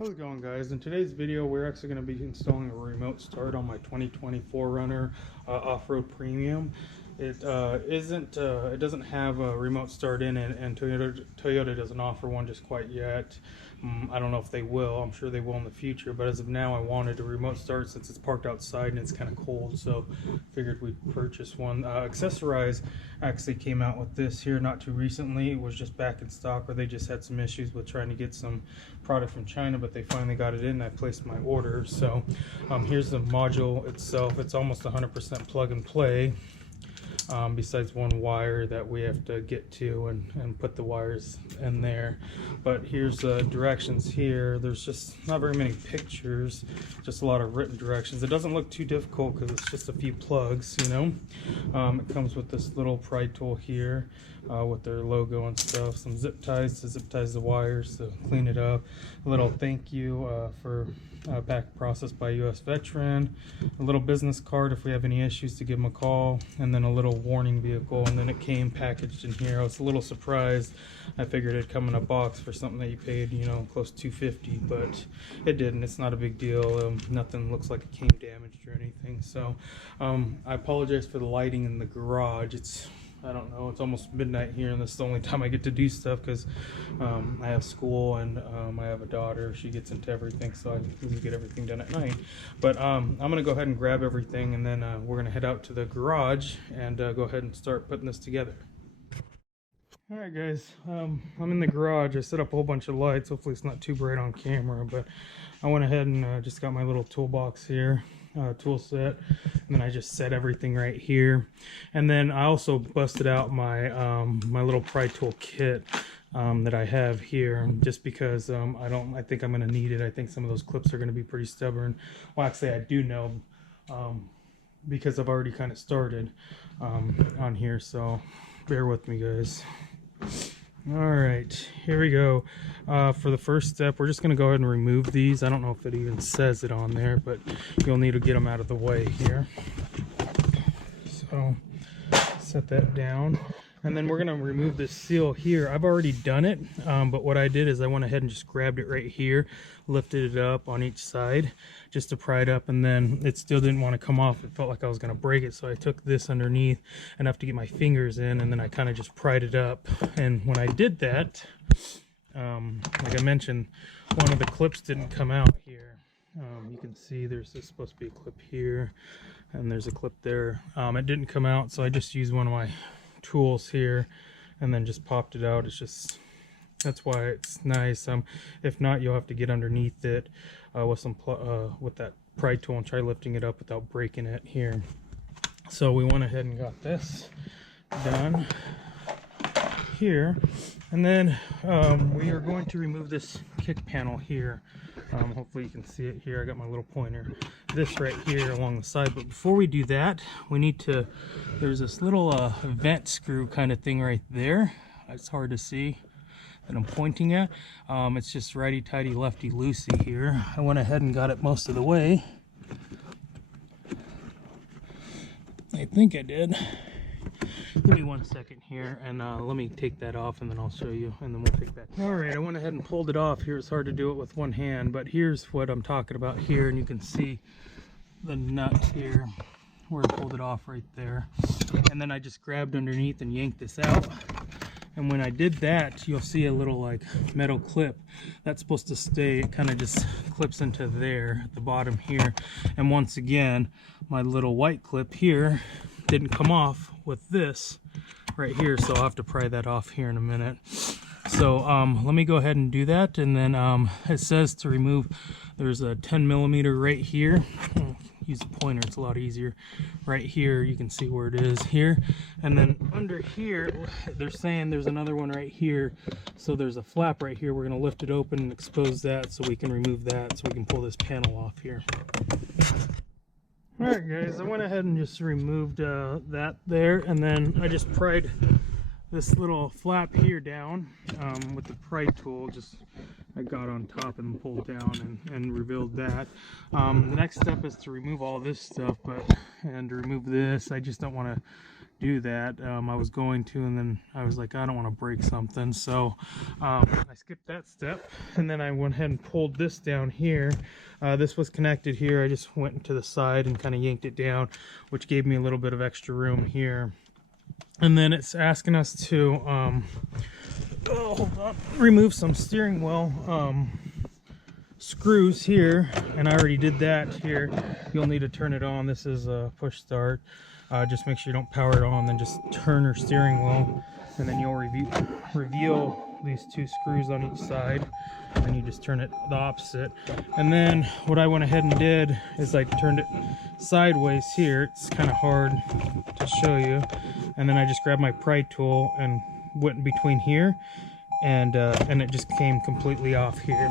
How's it going, guys? In today's video we're actually going to be installing a remote start on my 2020 4Runner off-road premium. It doesn't have a remote start in it, and Toyota doesn't offer one just quite yet. I don't know if they will. I'm sure they will in the future, but as of now I wanted a remote start since it's parked outside and it's kind of cold, so figured we'd purchase one. Accessorize actually came out with this here not too recently. It was just back in stock, or they just had some issues with trying to get some product from China, but they finally got it in. I placed my order. So here's the module itself. It's almost 100% plug and play. Besides one wire that we have to get to and put the wires in there. But here's the directions here. There's just not very many pictures, just a lot of written directions. It doesn't look too difficult because it's just a few plugs, you know. It comes with this little pry tool here with their logo and stuff, some zip ties to zip ties the wires to clean it up, a little thank you for back processed by a U.S. veteran, a little business card if we have any issues to give them a call, and then a little warning vehicle. And then it came packaged in here. I was a little surprised. I figured it'd come in a box for something that you paid, you know, close to $250, but it didn't. It's not a big deal. Nothing looks like it came damaged or anything. So I apologize for the lighting in the garage. I don't know, it's almost midnight here, and this is the only time I get to do stuff because I have school and I have a daughter. She gets into everything, so I need to get everything done at night. But I'm going to go ahead and grab everything, and then we're going to head out to the garage and go ahead and start putting this together. Alright guys, I'm in the garage. I set up a whole bunch of lights. Hopefully it's not too bright on camera, but I went ahead and just got my little toolbox here. Tool set, and then I just set everything right here, and then I also busted out my my little pry tool kit that I have here, just because I think I'm going to need it. I think some of those clips are going to be pretty stubborn. Well, actually I do know, because I've already kind of started on here, so bear with me, guys. Alright, here we go. For the first step, we're just going to go ahead and remove these. I don't know if it even says it on there, but you'll need to get them out of the way here. So set that down, and then we're going to remove this seal here. I've already done it, but what I did is I went ahead and just grabbed it right here, lifted it up on each side just to pry it up, and then it still didn't want to come off. It felt like I was going to break it, so I took this underneath enough to get my fingers in, and then I kind of just pried it up. And when I did that, like I mentioned, one of the clips didn't come out here. You can see there's supposed to be a clip here, and there's a clip there. It didn't come out, so I just used one of my tools here and then just popped it out. It's just, that's why it's nice. If not, you'll have to get underneath it with that pry tool and try lifting it up without breaking it here. So we went ahead and got this done here, and then we are going to remove this kick panel here. Hopefully you can see it here. I got my little pointer, this right here along the side. But before we do that, we need to, there's this little vent screw kind of thing right there. It's hard to see that I'm pointing at. It's just righty tighty lefty loosey here. I went ahead and got it most of the way. I think I did. Give me 1 second here, and let me take that off, and then I'll show you, and then we'll pick back. Alright, I went ahead and pulled it off here. It's hard to do it with one hand, but here's what I'm talking about here, and you can see the nut here where I pulled it off right there. And then I just grabbed underneath and yanked this out. And when I did that, you'll see a little like metal clip that's supposed to stay. It kind of just clips into there at the bottom here. And once again, my little white clip here didn't come off with this right here, so I'll have to pry that off here in a minute. So let me go ahead and do that, and then it says to remove, there's a 10mm right here. Use a pointer, it's a lot easier. Right here, you can see where it is here, and then under here they're saying there's another one right here, so there's a flap right here. We're going to lift it open and expose that so we can remove that, so we can pull this panel off here. Alright guys, I went ahead and just removed that there, and then I just pried this little flap here down with the pry tool. Just I got on top and pulled down and revealed that. The next step is to remove all this stuff, and to remove this, I just don't want to do that. I was going to, and then I was like, I don't want to break something, so I skipped that step, and then I went ahead and pulled this down here. This was connected here. I just went to the side and kind of yanked it down, which gave me a little bit of extra room here. And then it's asking us to hold on, remove some steering wheel screws here, and I already did that here. You'll need to turn it on. This is a push start. Just make sure you don't power it on, then just turn your steering wheel, and then you'll reveal these two screws on each side, and you just turn it the opposite. And then what I went ahead and did is I turned it sideways here. It's kind of hard to show you. And then I just grabbed my pry tool and went in between here, and it just came completely off here.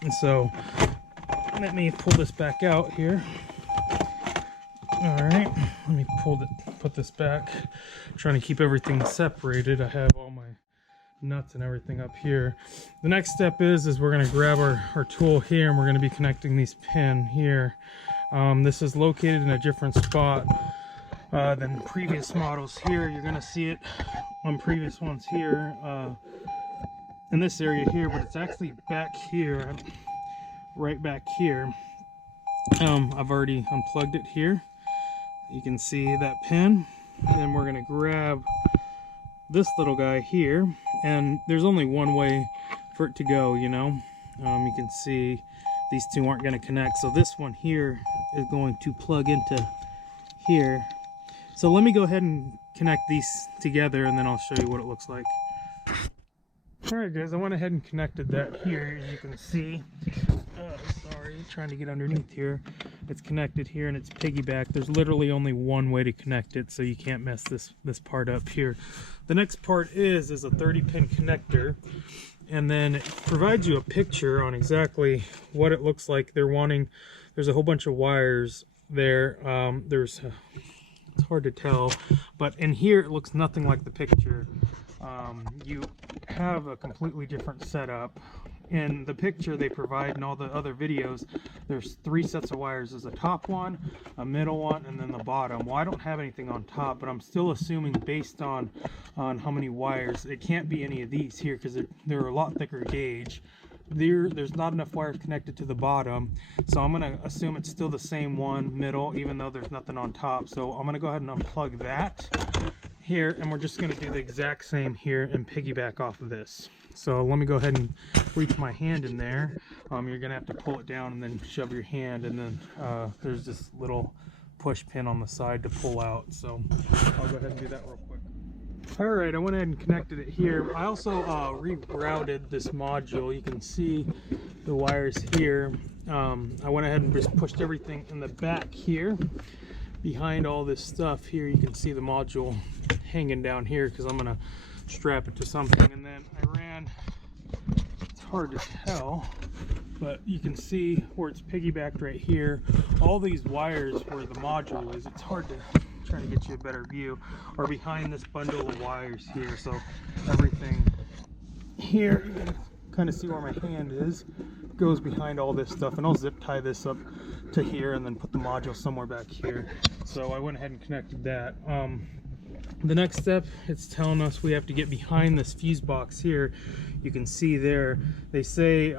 And so let me pull this back out here. All right, let me put this back. I'm trying to keep everything separated. I have all my nuts and everything up here. The next step is we're going to grab our tool here, and we're going to be connecting these pin here. This is located in a different spot than previous models here. You're going to see it on previous ones here in this area here, but it's actually back here, right back here. I've already unplugged it here. You can see that pin. Then we're going to grab this little guy here, and there's only one way for it to go, you know. You can see these two aren't going to connect, so this one here is going to plug into here. So let me go ahead and connect these together, and then I'll show you what it looks like. Alright guys, I went ahead and connected that here, as you can see. Sorry, trying to get underneath here. It's connected here, and it's piggyback. There's literally only one way to connect it, so you can't mess this part up here. The next part is a 30-pin connector, and then it provides you a picture on exactly what it looks like. There's a whole bunch of wires there. It's hard to tell, but in here it looks nothing like the picture. You have a completely different setup. In the picture they provide in all the other videos, there's 3 sets of wires. There's a top one, a middle one, and then the bottom. Well, I don't have anything on top, but I'm still assuming based on how many wires, it can't be any of these here, because they're a lot thicker gauge. There's not enough wires connected to the bottom, so I'm going to assume it's still the same one, middle, even though there's nothing on top. So I'm going to go ahead and unplug that here, and we're just going to do the exact same here and piggyback off of this. So let me go ahead and reach my hand in there. You're going to have to pull it down and then shove your hand, and then there's this little push pin on the side to pull out. So I'll go ahead and do that real quick. Alright, I went ahead and connected it here. I also rerouted this module. You can see the wires here. I went ahead and just pushed everything in the back here. Behind all this stuff here, you can see the module hanging down here, because I'm going to strap it to something. And then I ran, it's hard to tell, but you can see where it's piggybacked right here. All these wires where the module is, it's hard to try to get you a better view, are behind this bundle of wires here. So everything here, you can kind of see where my hand is, goes behind all this stuff, and I'll zip tie this up to here and then put the module somewhere back here. So I went ahead and connected that. The next step, it's telling us we have to get behind this fuse box here. You can see there, they say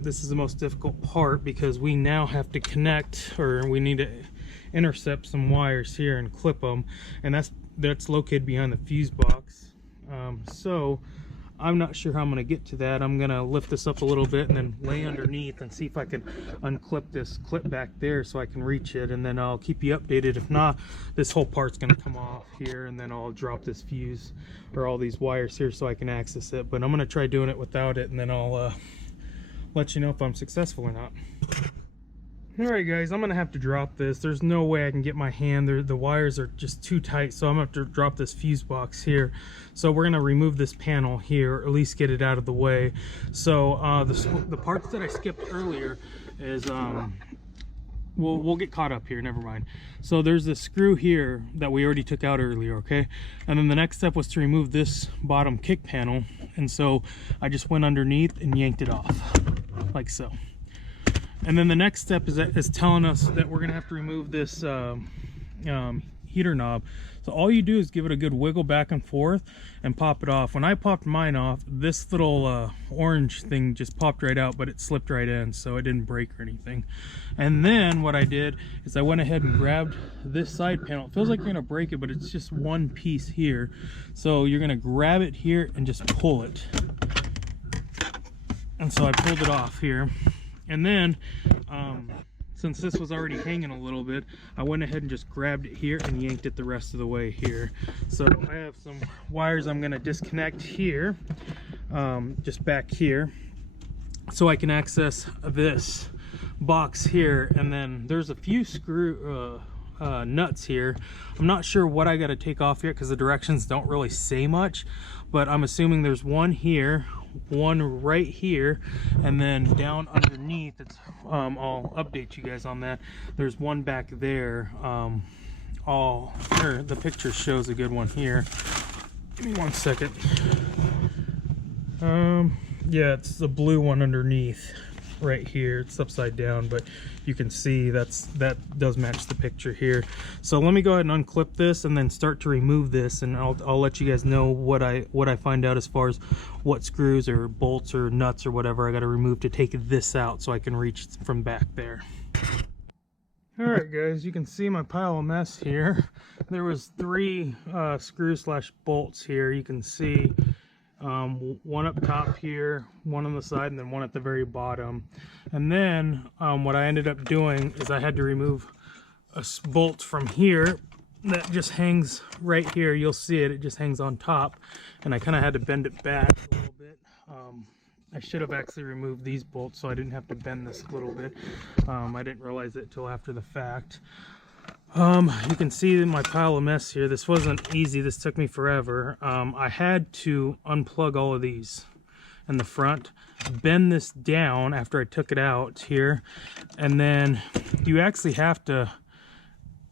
this is the most difficult part, because we now have to connect, or we need to intercept some wires here and clip them, and that's located behind the fuse box. So I'm not sure how I'm going to get to that. I'm going to lift this up a little bit and then lay underneath and see if I can unclip this clip back there so I can reach it, and then I'll keep you updated. If not, this whole part's going to come off here, and then I'll drop this fuse or all these wires here so I can access it. But I'm going to try doing it without it, and then I'll let you know if I'm successful or not. Alright guys, I'm going to have to drop this. There's no way I can get my hand there. The wires are just too tight, so I'm going to have to drop this fuse box here. So we're going to remove this panel here, or at least get it out of the way. So the parts that I skipped earlier is, we'll get caught up here, never mind. So there's this screw here that we already took out earlier, okay? And then the next step was to remove this bottom kick panel. And so I just went underneath and yanked it off, like so. And then the next step is telling us that we're going to have to remove this heater knob. So So all you do is give it a good wiggle back and forth and pop it off. When I popped mine off, this little orange thing just popped right out, but it slipped right in, so it didn't break or anything. And then what I did is I went ahead and grabbed this side panel. It feels like you're gonna break it, but it's just one piece here. So you're gonna grab it here and just pull it. And so I pulled it off here. And then, since this was already hanging a little bit, I went ahead and just grabbed it here and yanked it the rest of the way here. So I have some wires I'm gonna disconnect here, just back here, so I can access this box here. And then there's a few screw nuts here. I'm not sure what I got to take off yet because the directions don't really say much, but I'm assuming there's one here, one right here, and then down underneath, it's I'll update you guys on that. There's one back there. Here, the picture shows a good one here. Give me 1 second. Yeah, it's the blue one underneath right here. It's upside down, but you can see that does match the picture here. So let me go ahead and unclip this and then start to remove this, and I'll let you guys know what I find out as far as what screws or bolts or nuts or whatever I got to remove to take this out so I can reach from back there. All right, guys, you can see my pile of mess here. There was 3 screws slash bolts here. You can see one up top here, one on the side, and then one at the very bottom. And then what I ended up doing is I had to remove a bolt from here that just hangs right here. You'll see it just hangs on top, and I kind of had to bend it back a little bit. I should have actually removed these bolts so I didn't have to bend this a little bit. I didn't realize it till after the fact. You can see in my pile of mess here, this wasn't easy. This took me forever. I had to unplug all of these in the front, bend this down after I took it out here, and then you actually have to,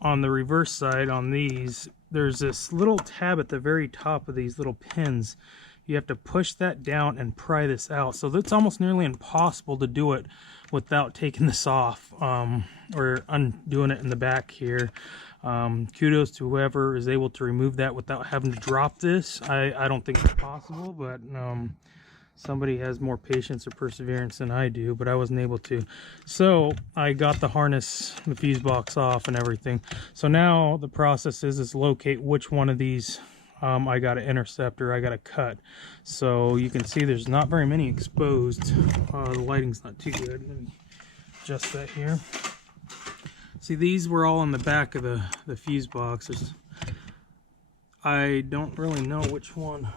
on the reverse side on these, there's this little tab at the very top of these little pins. You have to push that down and pry this out. So it's almost nearly impossible to do it without taking this off or undoing it in the back here. Kudos to whoever is able to remove that without having to drop this. I don't think it's possible, but somebody has more patience or perseverance than I do, but I wasn't able to. So I got the harness, the fuse box off and everything. So now the process is locate which one of these I got to intercept or I got to cut. So you can see there's not very many exposed. The lighting's not too good. Let me adjust that here. See, these were all on the back of the fuse boxes. I don't really know which one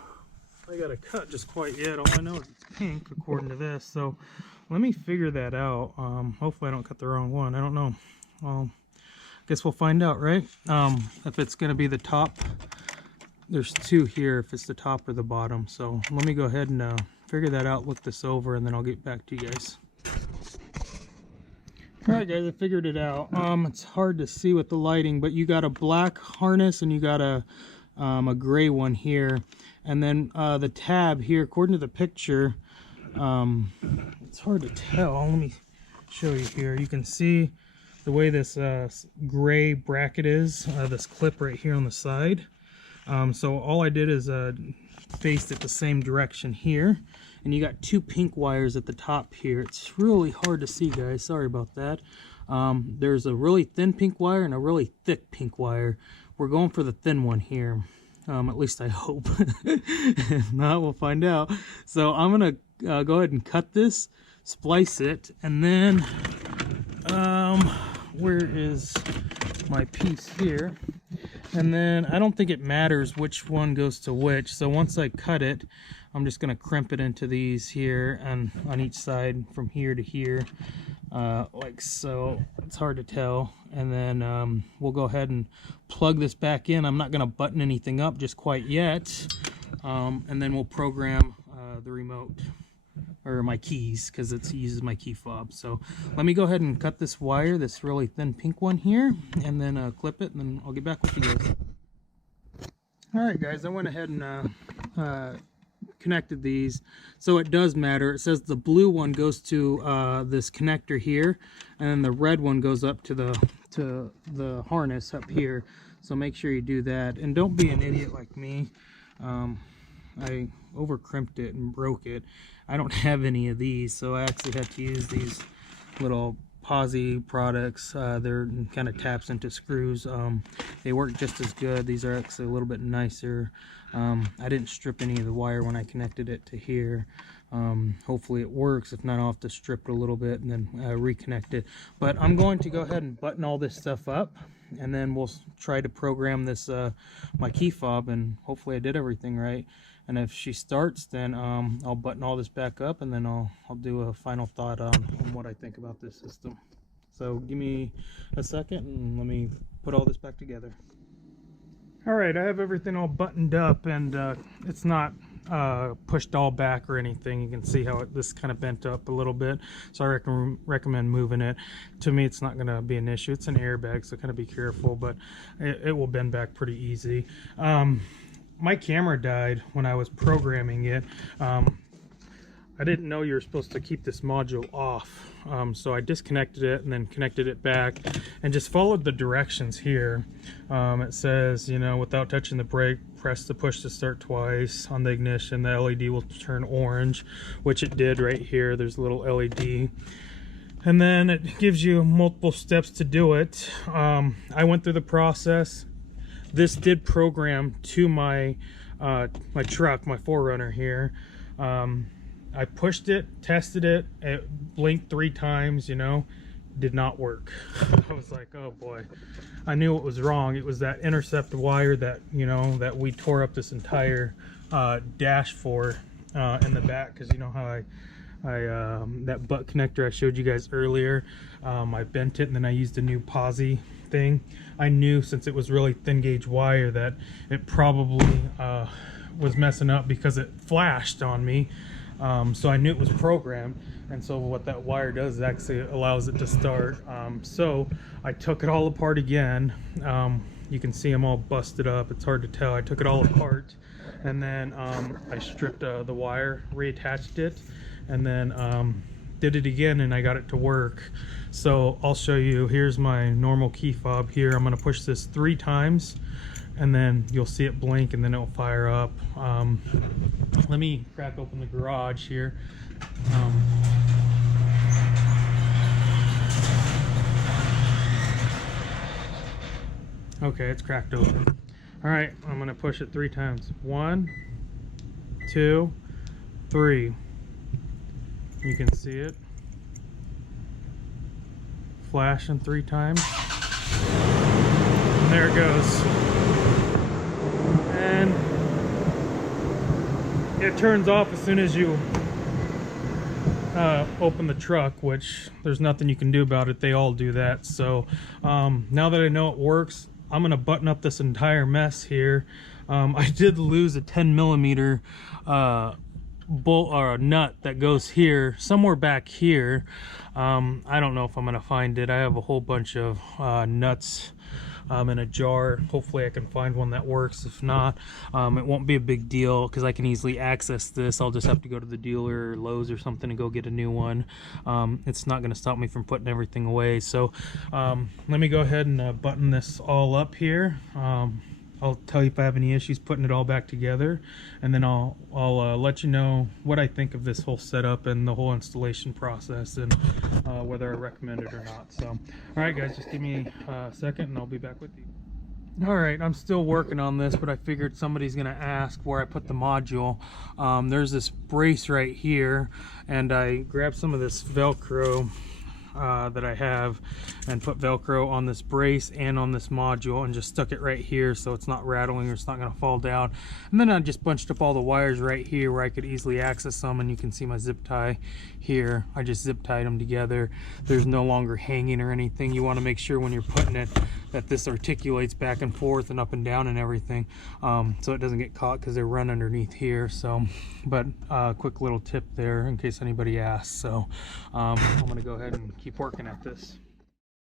I got to cut just quite yet. All I know is it's pink according to this. So let me figure that out. Hopefully I don't cut the wrong one. I don't know. Guess we'll find out, right? If it's going to be the top. There's 2 here if it's the top or the bottom. So let me go ahead and figure that out, look this over, and then I'll get back to you guys. Alright guys, I figured it out. It's hard to see with the lighting, but you got a black harness and you got a gray one here. And then the tab here, according to the picture, it's hard to tell. Let me show you here. You can see the way this gray bracket is, this clip right here on the side. So all I did is faced it the same direction here, and you got 2 pink wires at the top here. It's really hard to see, guys, sorry about that. There's a really thin pink wire and a really thick pink wire. We're going for the thin one here, at least I hope. If not, we'll find out. So I'm gonna go ahead and cut this, splice it, and then where is my piece here? And then I don't think it matters which one goes to which. So once I cut it, I'm just going to crimp it into these here and on each side from here to here, like so. It's hard to tell. And then we'll go ahead and plug this back in. I'm not going to button anything up just quite yet. And then we'll program the remote or my keys, because it uses my key fob. So let me go ahead and cut this wire, this really thin pink one here, and then clip it, and then I'll get back with you guys. Alright guys, I went ahead and connected these, so it does matter. It says the blue one goes to this connector here, and then the red one goes up to the harness up here. So make sure you do that, and don't be an idiot like me. I over crimped it and broke it. I don't have any of these, so I actually had to use these little Posi products. They're kind of taps into screws. They work just as good. These are actually a little bit nicer. I didn't strip any of the wire when I connected it to here. Hopefully it works. If not, I'll have to strip it a little bit and then reconnect it. But I'm going to go ahead and button all this stuff up, and then we'll try to program this my key fob, and hopefully I did everything right. And if she starts, then I'll button all this back up, and then I'll do a final thought on what I think about this system. So give me a second and let me put all this back together. Alright, I have everything all buttoned up, and it's not pushed all back or anything. You can see how this kind of bent up a little bit, so I recommend moving it. To me, it's not going to be an issue. It's an airbag, so kind of be careful, but it will bend back pretty easy. My camera died when I was programming it. I didn't know you were supposed to keep this module off, so I disconnected it and then connected it back and just followed the directions here. It says, you know, without touching the brake, press the push to start twice. On the ignition, the LED will turn orange, which it did right here. There's a little LED. And then it gives you multiple steps to do it. I went through the process. This did program to my my truck, my 4Runner here. I pushed it, tested it, it blinked 3 times, you know, did not work. I was like, oh boy, I knew it was wrong. It was that intercept wire that, you know, that we tore up this entire dash for in the back, because you know how I that butt connector I showed you guys earlier, I bent it and then I used a new Posi thing. I knew, since it was really thin gauge wire, that it probably was messing up because it flashed on me. So I knew it was programmed, and so what that wire does is actually allows it to start. So I took it all apart again. You can see them all busted up. It's hard to tell. I took it all apart, and then I stripped the wire, reattached it, and then did it again, and I got it to work. So I'll show you. Here's my normal key fob here. I'm going to push this 3 times, and then you'll see it blink, and then it'll fire up. Let me crack open the garage here. Okay, it's cracked open. All right, I'm going to push it 3 times. 1, 2, 3. You can see it flashing 3 times. And there it goes. And it turns off as soon as you open the truck, which there's nothing you can do about it. They all do that. So now that I know it works, I'm gonna button up this entire mess here. I did lose a 10mm bolt or a nut that goes here, somewhere back here. I don't know if I'm gonna find it. I have a whole bunch of nuts in a jar. Hopefully I can find one that works. If not, it won't be a big deal because I can easily access this. I'll just have to go to the dealer or Lowe's or something and go get a new one. It's not going to stop me from putting everything away. So let me go ahead and button this all up here. I'll tell you if I have any issues putting it all back together, and then I'll let you know what I think of this whole setup and the whole installation process, and whether I recommend it or not. So, all right, guys, just give me a second, and I'll be back with you. All right, I'm still working on this, but I figured somebody's gonna ask where I put the module. There's this brace right here, and I grabbed some of this Velcro that I have and put Velcro on this brace and on this module and just stuck it right here so it's not rattling or it's not going to fall down. And then I just bunched up all the wires right here where I could easily access them, and you can see my zip tie here. I just zip tied them together. There's no longer hanging or anything. You want to make sure when you're putting it that this articulates back and forth and up and down and everything, so it doesn't get caught because they run underneath here. So, but quick little tip there in case anybody asks. So I'm gonna go ahead and keep working at this.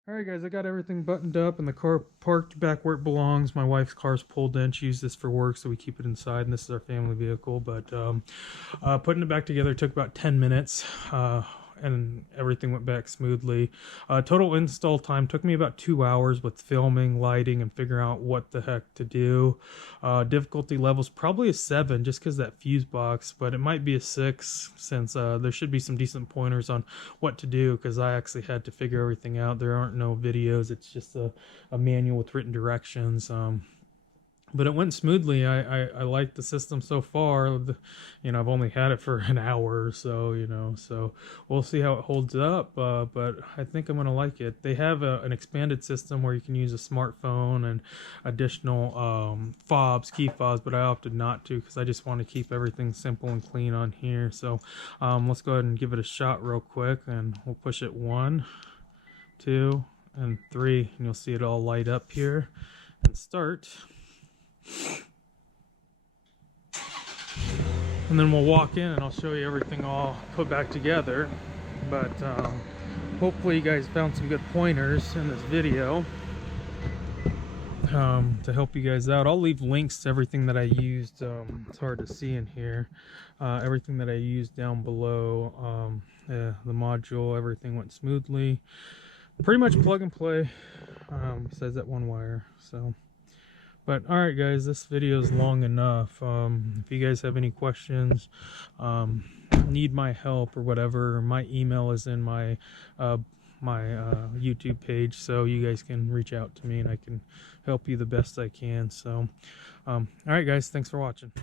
All right, guys, I got everything buttoned up and the car parked back where it belongs. My wife's car's pulled in. She used this for work, so we keep it inside, and this is our family vehicle. But putting it back together took about 10 minutes. and everything went back smoothly. Total install time took me about 2 hours with filming, lighting, and figuring out what the heck to do. Difficulty levels probably a 7 just because that fuse box, but it might be a 6 since there should be some decent pointers on what to do, because I actually had to figure everything out. There aren't no videos, it's just a manual with written directions. But it went smoothly. I like the system so far. I've only had it for an hour or so, so we'll see how it holds up. But I think I'm going to like it. They have an expanded system where you can use a smartphone and additional key fobs, but I opted not to because I just want to keep everything simple and clean on here. So let's go ahead and give it a shot real quick, and we'll push it 1, 2, and 3, and you'll see it all light up here and start. And then we'll walk in and I'll show you everything all put back together. But hopefully you guys found some good pointers in this video to help you guys out. I'll leave links to everything that I used. It's hard to see in here. Everything that I used down below. The module, everything went smoothly. Pretty much plug and play, besides that one wire. So. But alright guys, this video is long enough. If you guys have any questions, need my help or whatever, my email is in my YouTube page, so you guys can reach out to me and I can help you the best I can. So alright guys, thanks for watching.